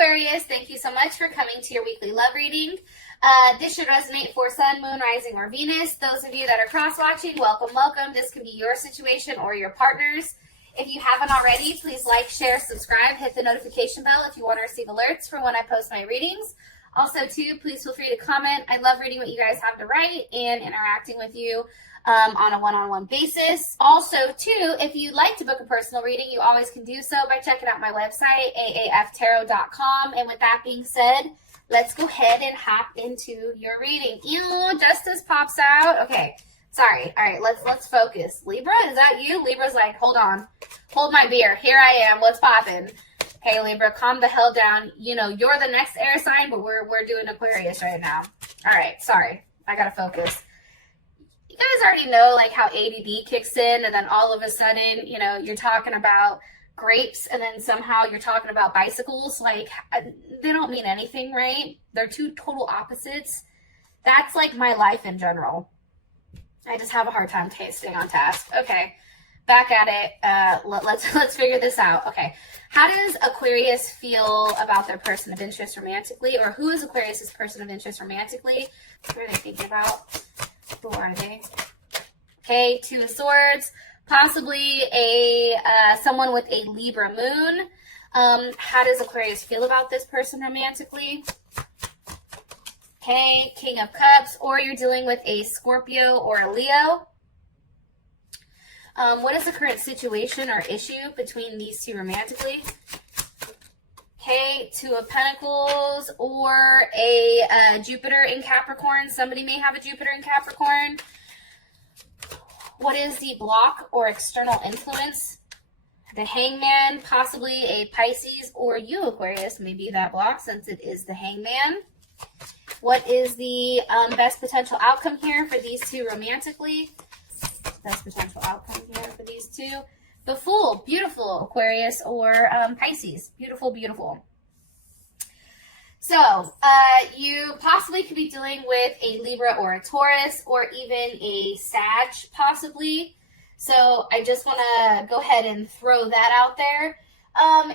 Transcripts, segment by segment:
Aquarius, thank you so much for coming to your weekly love reading. This should resonate for Sun, Moon, Rising, or Venus. Those of you that are cross-watching, welcome, welcome. This could be your situation or your partner's. If you haven't already, please like, share, subscribe, hit the notification bell if you want to receive alerts for when I post my readings. Also, too, please feel free to comment. I love reading what you guys have to write and interacting with you on a one-on-one basis. Also, too, if you'd like to book a personal reading, you always can do so by checking out my website, aaftarot.com. And with that being said, let's go ahead and hop into your reading. Ew, Justice pops out. Okay, sorry. All right, let's focus. Libra, is that you? Libra's like, hold on. Hold my beer. Here I am. What's poppin'? Okay, Libra, calm the hell down. You know, you're the next air sign, but we're doing Aquarius right now. All right, sorry. I gotta focus. You guys already know, like, how ADD kicks in, and then all of a sudden, you know, you're talking about grapes, and then somehow you're talking about bicycles. Like, they don't mean anything, right? They're two total opposites. That's, like, my life in general. I just have a hard time staying on task. Okay, back at it. Let's figure this out. Okay, how does Aquarius feel about their person of interest romantically, or who is Aquarius's person of interest romantically? What are they thinking about? Who are they? Okay, Two of Swords, possibly someone with a Libra moon. How does Aquarius feel about this person romantically? Okay, King of Cups, or you're dealing with a Scorpio or a Leo. What is the current situation or issue between these two romantically? Okay, Two of Pentacles, or a Jupiter in Capricorn. Somebody may have a Jupiter in Capricorn. What is the block or external influence? The Hangman, possibly a Pisces, or you, Aquarius, may be that block since it is the Hangman. What is the best potential outcome here for these two romantically? Best potential outcome here for these two. The Fool, beautiful, Aquarius or Pisces. Beautiful, beautiful. So, you possibly could be dealing with a Libra or a Taurus, or even a Sag, possibly. So, I just want to go ahead and throw that out there.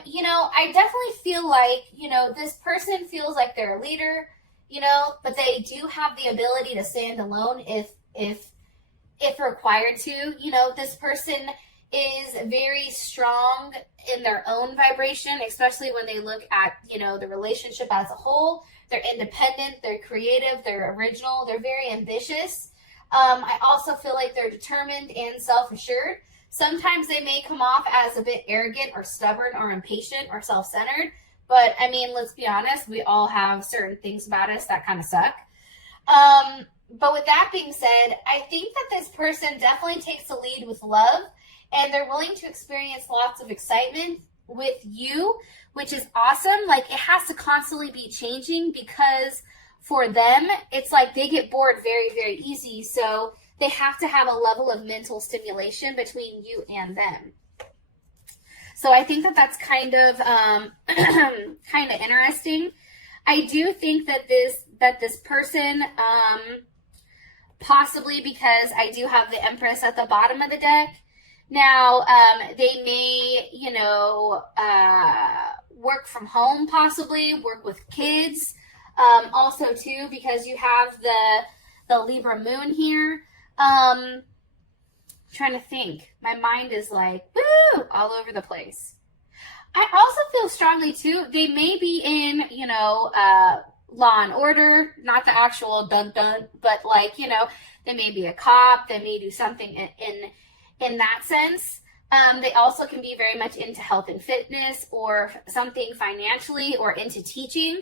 You know, I definitely feel like, you know, this person feels like they're a leader, you know, but they do have the ability to stand alone if required to. You know, this person is very strong in their own vibration, especially when they look at, you know, the relationship as a whole. They're independent, they're creative, they're original, they're very ambitious. I also feel like they're determined and self-assured. Sometimes they may come off as a bit arrogant or stubborn or impatient or self-centered, but I mean, let's be honest, we all have certain things about us that kind of suck. But with that being said, I think that this person definitely takes the lead with love, and they're willing to experience lots of excitement with you, which is awesome. Like, it has to constantly be changing, because for them, it's like they get bored very, very easy. So they have to have a level of mental stimulation between you and them. So I think that that's kind of interesting. I do think that this person, possibly because I do have the Empress at the bottom of the deck. Now, they may, you know, work from home, possibly work with kids. Also, too, because you have the Libra moon here. Trying to think. My mind is like, woo, all over the place. I also feel strongly, too, they may be in, you know, Law and Order, not the actual dun-dun, but, like, you know, they may be a cop, they may do something in that sense. They also can be very much into health and fitness, or something financially, or into teaching.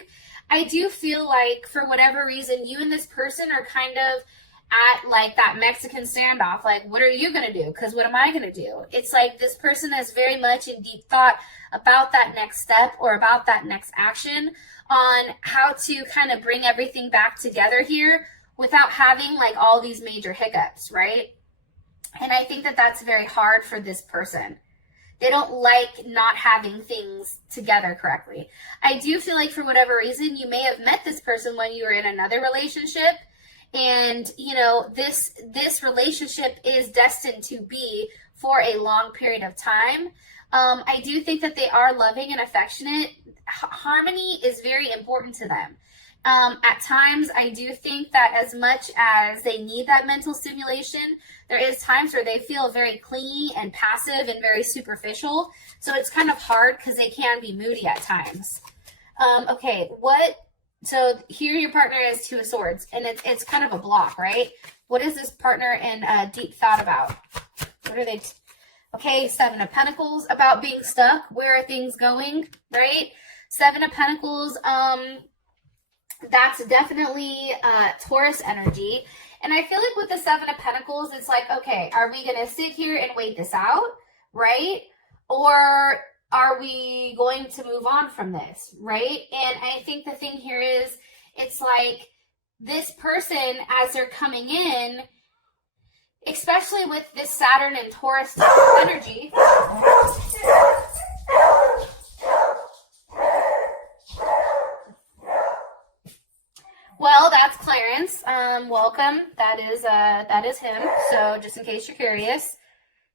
I do feel like, for whatever reason, you and this person are kind of at, like, that Mexican standoff. Like, what are you going to do? Because what am I going to do? It's like this person is very much in deep thought about that next step, or about that next action, on how to kind of bring everything back together here without having, like, all these major hiccups, right? And I think that that's very hard for this person. They don't like not having things together correctly. I do feel like, for whatever reason, you may have met this person when you were in another relationship, and, you know, this relationship is destined to be for a long period of time. I do think that they are loving and affectionate. Harmony is very important to them. At times, I do think that as much as they need that mental stimulation, there is times where they feel very clingy and passive and very superficial. So it's kind of hard because they can be moody at times. Okay, so here your partner is Two of Swords, and it's kind of a block, right? What is this partner in deep thought about? What are they? Okay, Seven of Pentacles, about being stuck. Where are things going, right? Seven of Pentacles, that's definitely Taurus energy. And I feel like with the Seven of Pentacles, it's like, okay, are we going to sit here and wait this out, right? Or are we going to move on from this, right? And I think the thing here is, it's like this person, as they're coming in, especially with this Saturn and Taurus energy. Well, that's Clarence. Welcome. That is him. So just in case you're curious,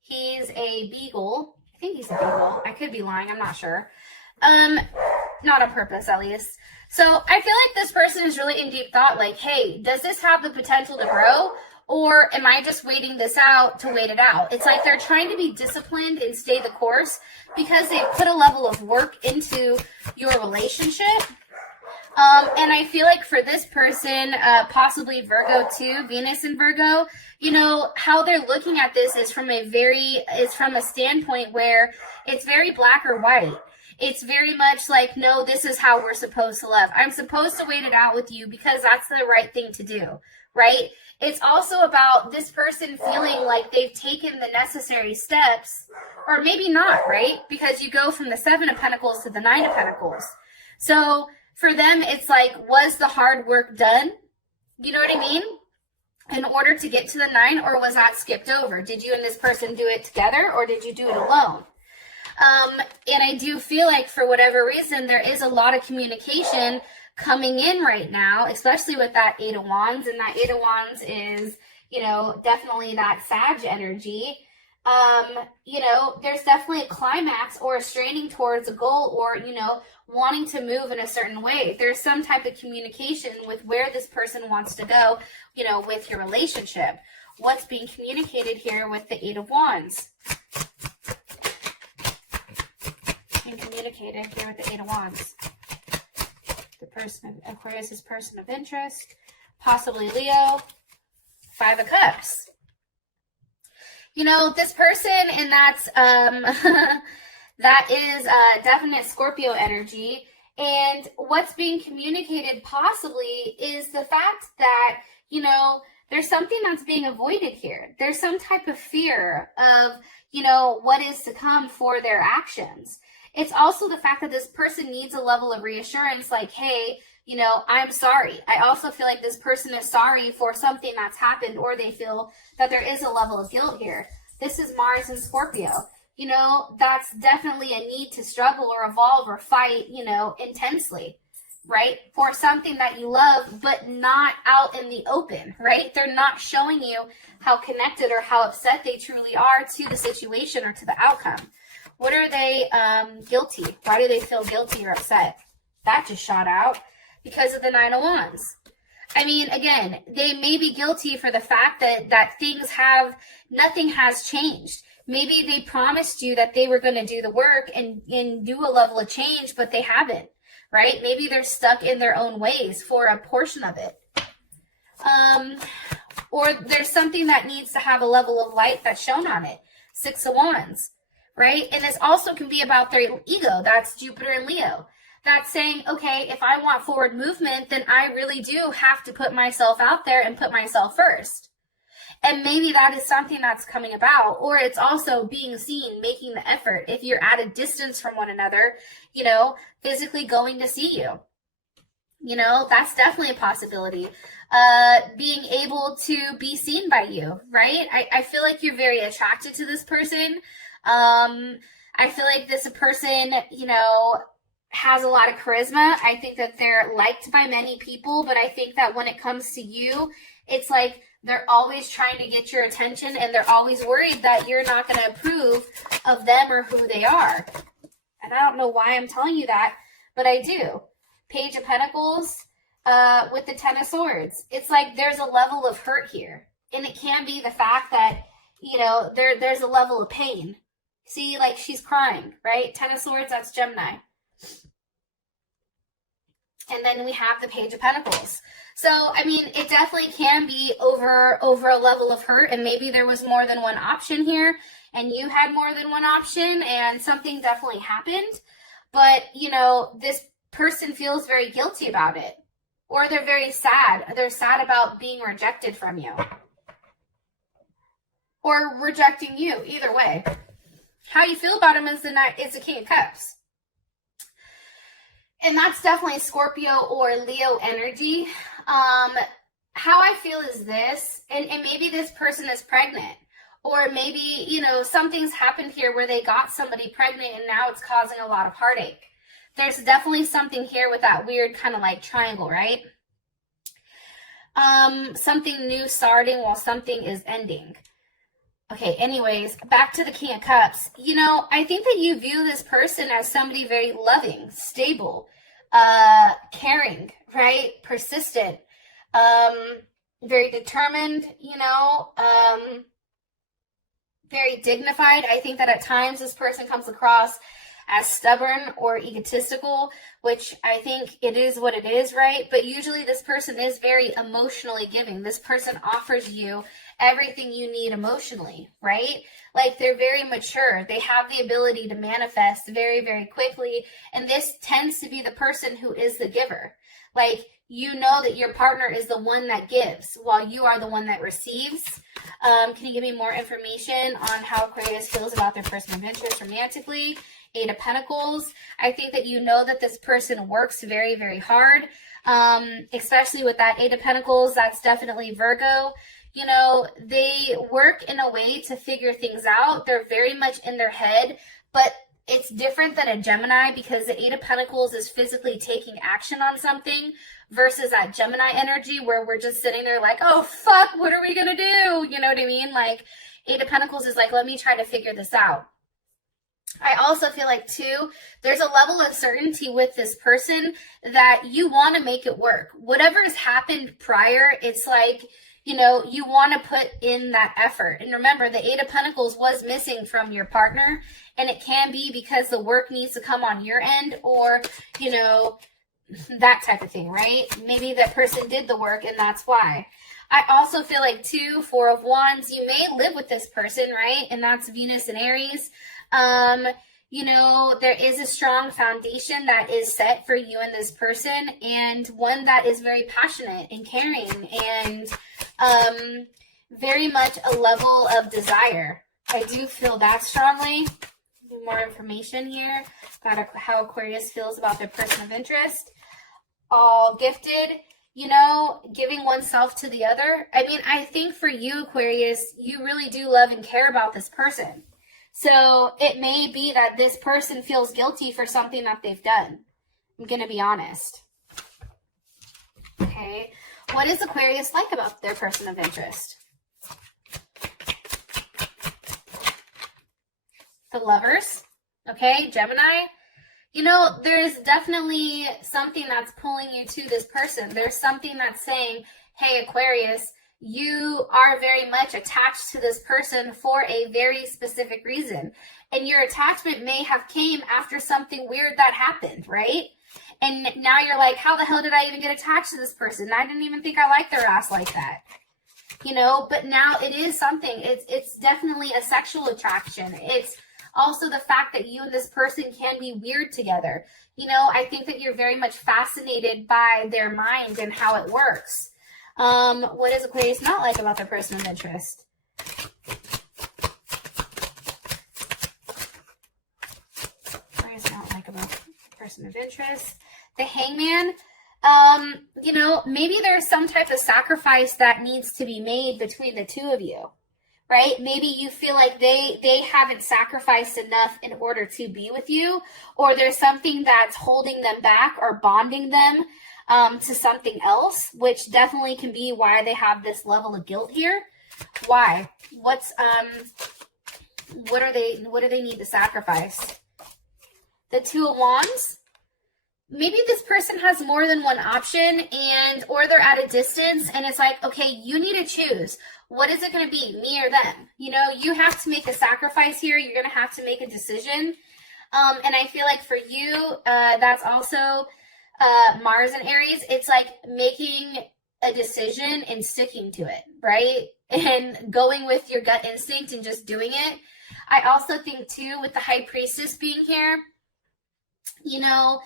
he's a beagle. I think he's a beagle. I could be lying. I'm not sure. Not on purpose, at least. So I feel like this person is really in deep thought. Like, hey, does this have the potential to grow? Or am I just waiting this out to wait it out? It's like they're trying to be disciplined and stay the course because they've put a level of work into your relationship. And I feel like for this person, possibly Virgo too, Venus in Virgo, you know, how they're looking at this is from a standpoint where it's very black or white. It's very much like, no, this is how we're supposed to love. I'm supposed to wait it out with you because that's the right thing to do, right? It's also about this person feeling like they've taken the necessary steps, or maybe not, right? Because you go from the Seven of Pentacles to the Nine of Pentacles. So for them, it's like, was the hard work done? You know what I mean? In order to get to the Nine, or was that skipped over? Did you and this person do it together, or did you do it alone? And I do feel like for whatever reason, there is a lot of communication coming in right now, especially with that Eight of Wands. And that Eight of Wands is, you know, definitely that Sag energy. You know, there's definitely a climax or a straining towards a goal, or, you know, wanting to move in a certain way. There's some type of communication with where this person wants to go, you know, with your relationship. What's being communicated here with the Eight of Wands? Being communicated here with the Eight of Wands. The person of Aquarius is person of interest, possibly Leo. Five of Cups. You know, this person, and that's that is definite Scorpio energy. And what's being communicated possibly is the fact that, you know, there's something that's being avoided here. There's some type of fear of, you know, what is to come for their actions. It's also the fact that this person needs a level of reassurance, like, hey, you know, I'm sorry. I also feel like this person is sorry for something that's happened, or they feel that there is a level of guilt here. This is Mars and Scorpio. You know, that's definitely a need to struggle or evolve or fight, you know, intensely, right? For something that you love, but not out in the open, right? They're not showing you how connected or how upset they truly are to the situation or to the outcome. What are they guilty? Why do they feel guilty or upset? That just shot out because of the Nine of Wands. I mean, again, they may be guilty for the fact that nothing has changed. Maybe they promised you that they were going to do the work and do a level of change, but they haven't, right? Maybe they're stuck in their own ways for a portion of it. Or there's something that needs to have a level of light that's shown on it. Six of Wands, right? And this also can be about their ego. That's Jupiter and Leo. That's saying, okay, if I want forward movement, then I really do have to put myself out there and put myself first. And maybe that is something that's coming about. Or it's also being seen, making the effort. If you're at a distance from one another, you know, physically going to see you. You know, that's definitely a possibility. Being able to be seen by you, right? I feel like you're very attracted to this person. I feel like this person, you know, has a lot of charisma. I think that they're liked by many people, but I think that when it comes to you, It's like they're always trying to get your attention, and they're always worried that you're not going to approve of them or who they are. And I don't know why I'm telling you that, but I do. Page of Pentacles with the Ten of Swords. It's like there's a level of hurt here. And it can be the fact that, you know, there's a level of pain. See, like she's crying, right? Ten of Swords, that's Gemini. And then we have the Page of Pentacles. So, I mean, it definitely can be over a level of hurt, and maybe there was more than one option here, and you had more than one option, and something definitely happened. But, you know, this person feels very guilty about it, or they're very sad. They're sad about being rejected from you, or rejecting you, either way. How you feel about them is the King of Cups. And that's definitely Scorpio or Leo energy. How I feel is this, and maybe this person is pregnant, or maybe, you know, something's happened here where they got somebody pregnant and now it's causing a lot of heartache. There's definitely something here with that weird kind of like triangle, right? Something new starting while something is ending. Okay, anyways, back to the King of Cups. You know, I think that you view this person as somebody very loving, stable, caring, right? Persistent, very determined, you know, very dignified. I think that at times this person comes across as stubborn or egotistical, which I think it is what it is, right? But usually this person is very emotionally giving. This person offers you everything you need emotionally, right? Like they're very mature. They have the ability to manifest very, very quickly. And this tends to be the person who is the giver. Like, you know that your partner is the one that gives while you are the one that receives. Can you give me more information on how Aquarius feels about their person of interest romantically? Eight of Pentacles. I think that you know that this person works very, very hard, especially with that Eight of Pentacles. That's definitely Virgo. You know, they work in a way to figure things out. They're very much in their head, but it's different than a Gemini because the Eight of Pentacles is physically taking action on something versus that Gemini energy where we're just sitting there like, oh, fuck, what are we going to do? You know what I mean? Like, Eight of Pentacles is like, let me try to figure this out. I also feel like, too, there's a level of certainty with this person that you want to make it work. Whatever has happened prior, it's like, you know, you want to put in that effort. And remember, the Eight of Pentacles was missing from your partner, and it can be because the work needs to come on your end or, you know, that type of thing, right? Maybe that person did the work and that's why. I also feel like, too, Four of Wands, you may live with this person, right? And that's Venus and Aries. You know, there is a strong foundation that is set for you and this person, and one that is very passionate and caring and very much a level of desire. I do feel that strongly. More information here about how Aquarius feels about their person of interest. All gifted, you know, giving oneself to the other. I mean, I think for you, Aquarius, you really do love and care about this person. So it may be that this person feels guilty for something that they've done. I'm going to be honest. Okay. What is Aquarius like about their person of interest? The Lovers. Okay. Gemini. You know, there's definitely something that's pulling you to this person. There's something that's saying, hey, Aquarius, you are very much attached to this person for a very specific reason. And your attachment may have came after something weird that happened, right? And now you're like, how the hell did I even get attached to this person? I didn't even think I liked their ass like that. You know, but now it is something. It's definitely a sexual attraction. It's also the fact that you and this person can be weird together. You know, I think that you're very much fascinated by their mind and how it works. What is Aquarius not like about their person of interest? Aquarius not like about person of interest. The Hangman. You know, maybe there's some type of sacrifice that needs to be made between the two of you, right? Maybe you feel like they haven't sacrificed enough in order to be with you, or there's something that's holding them back or bonding them. to something else, which definitely can be why they have this level of guilt here. Why? What do they need to sacrifice? The Two of Wands. Maybe this person has more than one option, or they're at a distance, and it's like, okay, you need to choose. What is it going to be, me or them? You know, you have to make a sacrifice here. You're going to have to make a decision. And I feel like for you, that's also Mars and Aries. It's like making a decision and sticking to it, right? And going with your gut instinct and just doing it. I also think too, with the High Priestess being here, you know,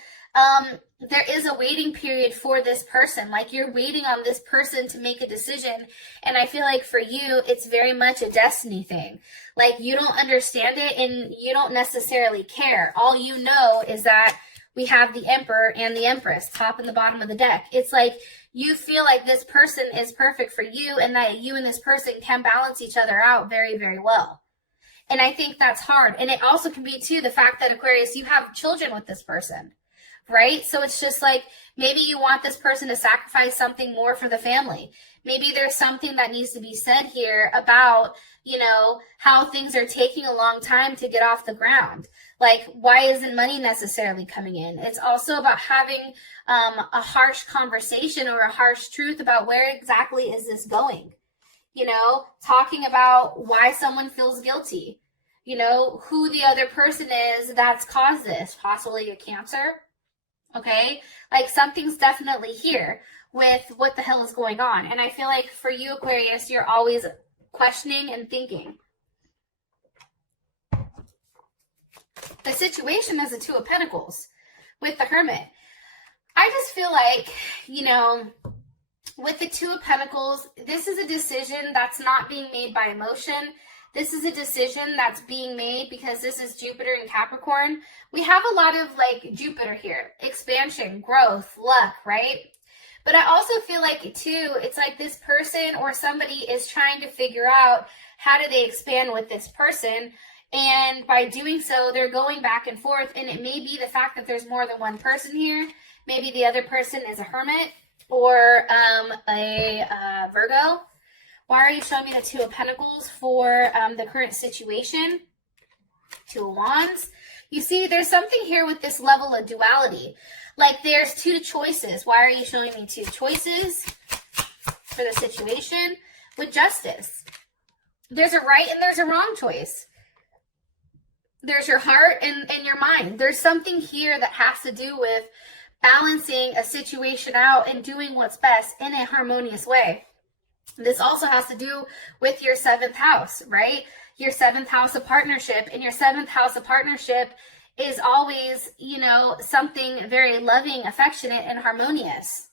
there is a waiting period for this person. Like, you're waiting on this person to make a decision. And I feel like for you, it's very much a destiny thing. Like, you don't understand it and you don't necessarily care. All you know is that we have the Emperor and the Empress, top and the bottom of the deck. It's like you feel like this person is perfect for you and that you and this person can balance each other out very, very well. And I think that's hard. And it also can be too the fact that, Aquarius, you have children with this person, right? So it's just like, maybe you want this person to sacrifice something more for the family. Maybe there's something that needs to be said here about, you know, how things are taking a long time to get off the ground. Like, why isn't money necessarily coming in? It's also about having a harsh conversation or a harsh truth about where exactly is this going. You know, talking about why someone feels guilty. You know, who the other person is that's caused this. Possibly a Cancer. Okay? Like, something's definitely here with what the hell is going on. And I feel like for you, Aquarius, you're always questioning and thinking. The situation is the Two of Pentacles with the Hermit. I just feel like, you know, with the Two of Pentacles, this is a decision that's not being made by emotion. This is a decision that's being made because this is Jupiter in Capricorn. We have a lot of like Jupiter here, expansion, growth, luck, right? But I also feel like too, it's like this person or somebody is trying to figure out how do they expand with this person. And by doing so, they're going back and forth. And it may be the fact that there's more than one person here. Maybe the other person is a hermit or a Virgo. Why are you showing me the Two of Pentacles for the current situation? Two of Wands. You see, there's something here with this level of duality. Like, there's two choices. Why are you showing me two choices for the situation? With Justice. There's a right and there's a wrong choice. There's your heart and your mind. There's something here that has to do with balancing a situation out and doing what's best in a harmonious way. This also has to do with your 7th house, right? Your 7th house of partnership. And your 7th house of partnership is always, you know, something very loving, affectionate, and harmonious.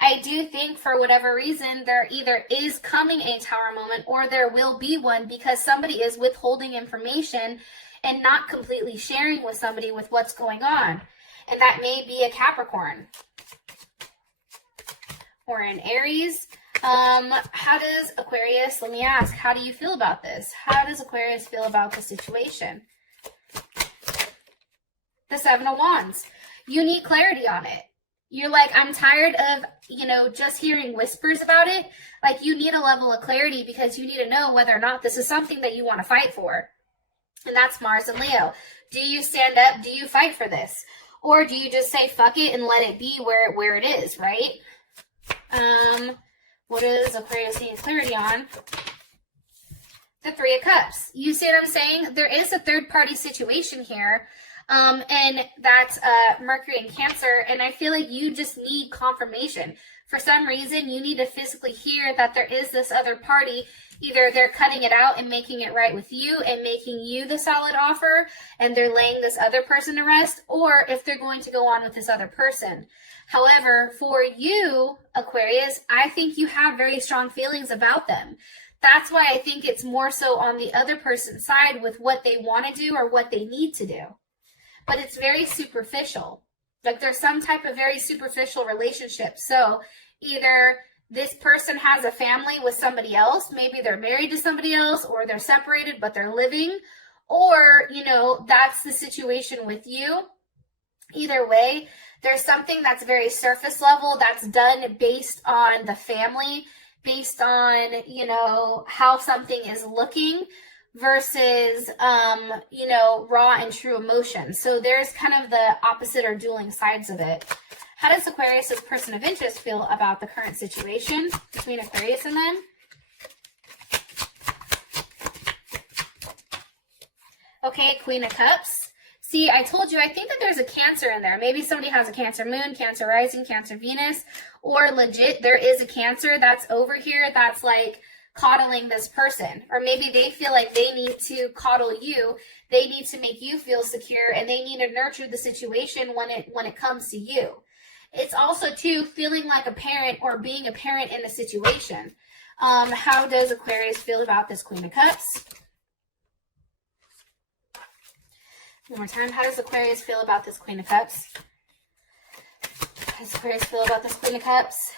I do think for whatever reason, there either is coming a Tower moment or there will be one because somebody is withholding information and not completely sharing with somebody with what's going on. And that may be a Capricorn or an Aries. How does Aquarius, let me ask, how do you feel about this? How does Aquarius feel about the situation? The Seven of Wands. You need clarity on it. You're like, I'm tired of, you know, just hearing whispers about it. Like, you need a level of clarity because you need to know whether or not this is something that you want to fight for. And that's Mars and Leo. Do you stand up? Do you fight for this? Or do you just say, fuck it and let it be where it is, right? What does Aquarius need clarity on? The Three of Cups. You see what I'm saying? There is a third-party situation here. And that's Mercury and Cancer. And I feel like you just need confirmation. For some reason, you need to physically hear that there is this other party. Either they're cutting it out and making it right with you and making you the solid offer and they're laying this other person to rest, or if they're going to go on with this other person. However, for you, Aquarius, I think you have very strong feelings about them. That's why I think it's more so on the other person's side with what they want to do or what they need to do. But it's very superficial. Like, there's some type of very superficial relationship. So either this person has a family with somebody else, maybe they're married to somebody else, or they're separated but they're living, or, you know, that's the situation with you. Either way, there's something that's very surface level that's done based on the family, based on, you know, how something is looking versus, you know, raw and true emotion. So there's kind of the opposite or dueling sides of it. How does Aquarius's person of interest feel about the current situation between Aquarius and them? Okay, Queen of Cups. See, I told you, I think that there's a Cancer in there. Maybe somebody has a Cancer moon, Cancer rising, Cancer Venus, or legit there is a Cancer that's over here that's like coddling this person. Or maybe they feel like they need to coddle you. They need to make you feel secure, and they need to nurture the situation when it comes to you. It's also, too, feeling like a parent or being a parent in a situation. How does Aquarius feel about this Queen of Cups? One more time. How does Aquarius feel about this Queen of Cups? How does Aquarius feel about this Queen of Cups?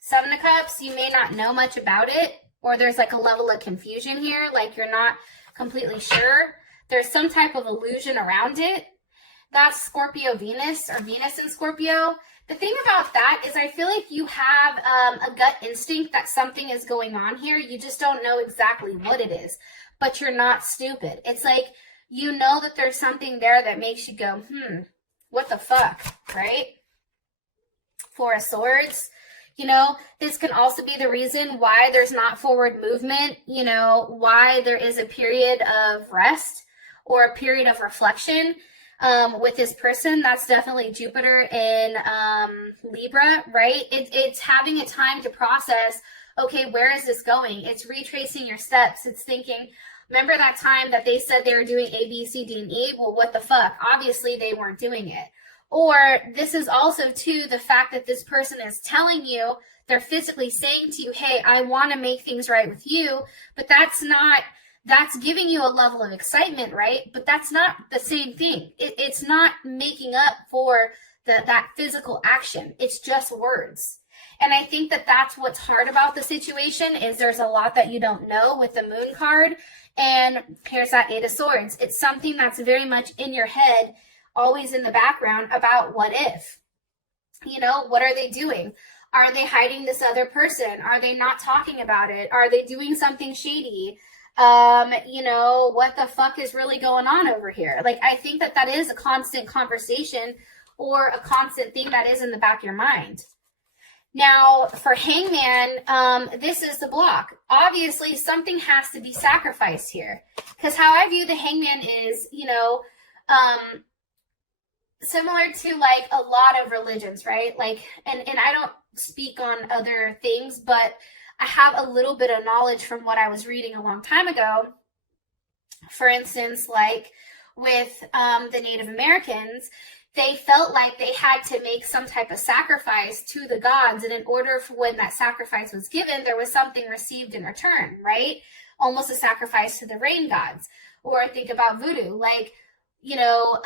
Seven of Cups, you may not know much about it, or there's like a level of confusion here, like you're not completely sure. There's some type of illusion around it. That's Scorpio Venus, or Venus in Scorpio. The thing about that is I feel like you have a gut instinct that something is going on here. You just don't know exactly what it is, but you're not stupid. It's like you know that there's something there that makes you go, what the fuck, right? Four of Swords. You know, this can also be the reason why there's not forward movement, you know, why there is a period of rest or a period of reflection. With this person, that's definitely Jupiter in Libra, right? It's having a time to process, okay, where is this going? It's retracing your steps. It's thinking, remember that time that they said they were doing A, B, C, D, and E? Well, what the fuck? Obviously, they weren't doing it. Or this is also, too, the fact that this person is telling you, they're physically saying to you, hey, I want to make things right with you, but that's giving you a level of excitement, right? But that's not the same thing. It's not making up for that physical action. It's just words. And I think that that's what's hard about the situation is there's a lot that you don't know with the Moon card. And here's that Eight of Swords. It's something that's very much in your head, always in the background about what if. You know, what are they doing? Are they hiding this other person? Are they not talking about it? Are they doing something shady? You know, what the fuck is really going on over here? Like, I think that that is a constant conversation or a constant thing that is in the back of your mind. Now, for Hangman, this is the block. Obviously, something has to be sacrificed here. Because how I view the Hangman is, you know, similar to, like, a lot of religions, right? Like, and I don't speak on other things, but I have a little bit of knowledge from what I was reading a long time ago. For instance, like with the Native Americans, they felt like they had to make some type of sacrifice to the gods. And in order for when that sacrifice was given, there was something received in return, right? Almost a sacrifice to the rain gods. Or think about voodoo, like, you know,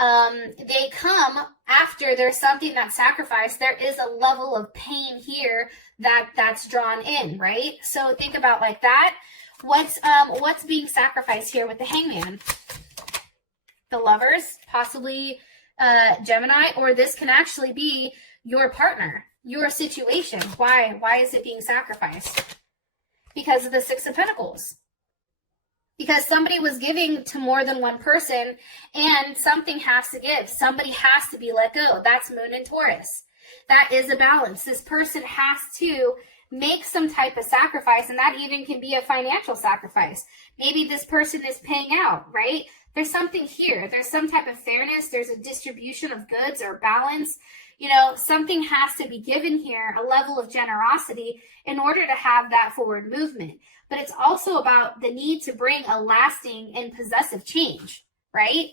they come after there's something that's sacrificed. There is a level of pain here that's drawn in, right? So think about like that. What's being sacrificed here with the Hangman? The Lovers, possibly Gemini, or this can actually be your partner, your situation. Why is it being sacrificed? Because of the Six of Pentacles. Because somebody was giving to more than one person, and something has to give. Somebody has to be let go. That's Moon and Taurus. That is a balance. This person has to make some type of sacrifice, and that even can be a financial sacrifice. Maybe this person is paying out, right? There's something here. There's some type of fairness. There's a distribution of goods or balance. You know, something has to be given here, a level of generosity in order to have that forward movement. But it's also about the need to bring a lasting and possessive change, right?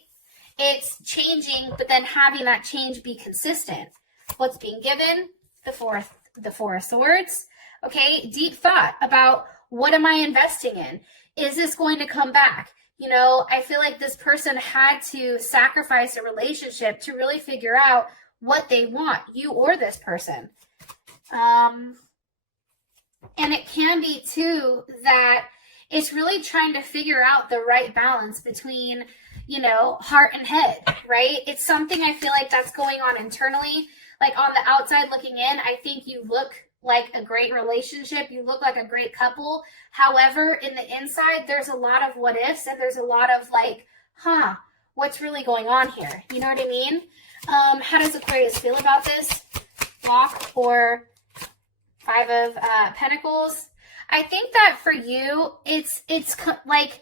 It's changing, but then having that change be consistent. What's being given? The Four of Swords. Okay, deep thought about what am I investing in? Is this going to come back? You know, I feel like this person had to sacrifice a relationship to really figure out what they want, you or this person. And it can be, too, that it's really trying to figure out the right balance between, you know, heart and head, right? It's something I feel like that's going on internally. Like on the outside looking in, I think you look like a great relationship. You look like a great couple. However, in the inside, there's a lot of what ifs and there's a lot of like, what's really going on here? You know what I mean? How does Aquarius feel about this? Block or Five of Pentacles. I think that for you, it's like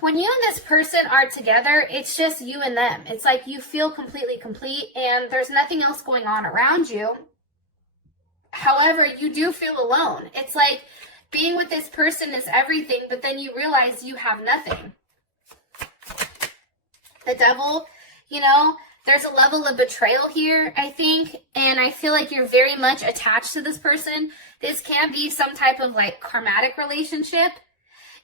when you and this person are together, it's just you and them. It's like you feel completely complete and there's nothing else going on around you. However, you do feel alone. It's like being with this person is everything, but then you realize you have nothing. The Devil, you know, there's a level of betrayal here, I think, and I feel like you're very much attached to this person. This can be some type of like karmatic relationship.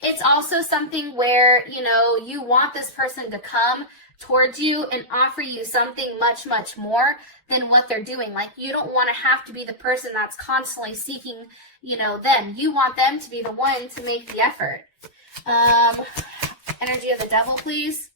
It's also something where, you know, you want this person to come towards you and offer you something much, much more than what they're doing. Like, you don't want to have to be the person that's constantly seeking, you know, them. You want them to be the one to make the effort. Energy of the Devil, please.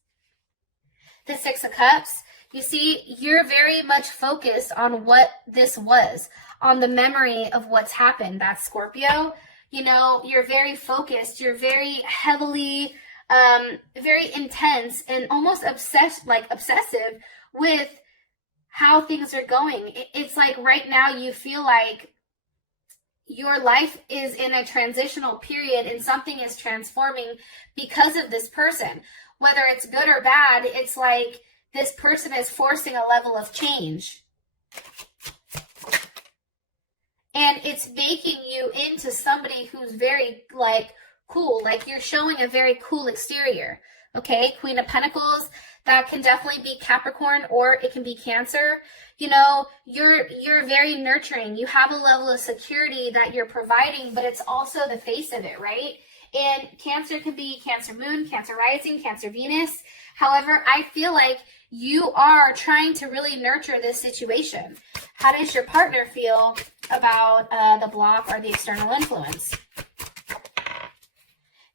The Six of Cups. You see, you're very much focused on what this was, on the memory of what's happened. That's Scorpio. You know, you're very focused. You're very heavily, very intense and almost obsessive with how things are going. It's like right now you feel like your life is in a transitional period and something is transforming because of this person. Whether it's good or bad, it's like this person is forcing a level of change. And it's making you into somebody who's very, like, cool. Like, you're showing a very cool exterior. Okay? Queen of Pentacles, that can definitely be Capricorn or it can be Cancer. You know, you're very nurturing. You have a level of security that you're providing, but it's also the face of it, right? And Cancer can be Cancer Moon, Cancer Rising, Cancer Venus. However, I feel like you are trying to really nurture this situation. How does your partner feel about the block or the external influence?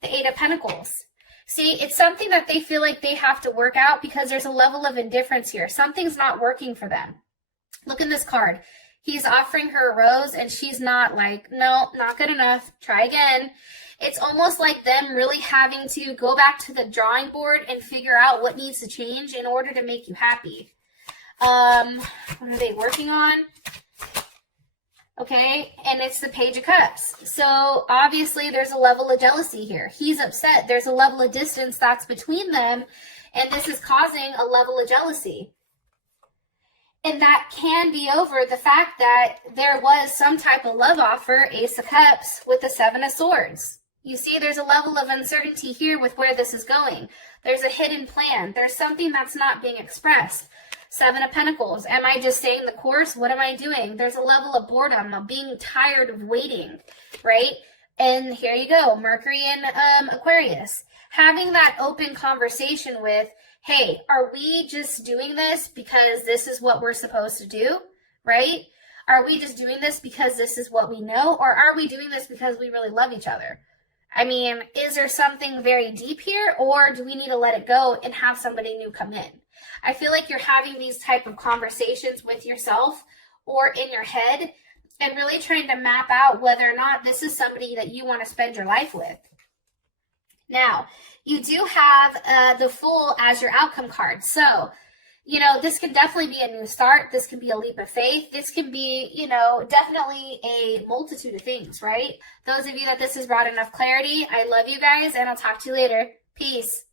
The Eight of Pentacles. See, it's something that they feel like they have to work out because there's a level of indifference here. Something's not working for them. Look in this card. He's offering her a rose and she's not like, no, not good enough. Try again. It's almost like them really having to go back to the drawing board and figure out what needs to change in order to make you happy. What are they working on? Okay, and it's the Page of Cups. So obviously there's a level of jealousy here. He's upset. There's a level of distance that's between them, and this is causing a level of jealousy. And that can be over the fact that there was some type of love offer, Ace of Cups, with the Seven of Swords. You see, there's a level of uncertainty here with where this is going. There's a hidden plan. There's something that's not being expressed. Seven of Pentacles. Am I just staying the course? What am I doing? There's a level of boredom, of being tired of waiting, right? And here you go, Mercury and Aquarius. Having that open conversation with, hey, are we just doing this because this is what we're supposed to do, right? Are we just doing this because this is what we know? Or are we doing this because we really love each other? I mean, is there something very deep here, or do we need to let it go and have somebody new come in? I feel like you're having these type of conversations with yourself or in your head and really trying to map out whether or not this is somebody that you want to spend your life with. Now, you do have the Fool as your outcome card. So, you know, this can definitely be a new start. This can be a leap of faith. This can be, you know, definitely a multitude of things, right? Those of you that this has brought enough clarity, I love you guys, and I'll talk to you later. Peace.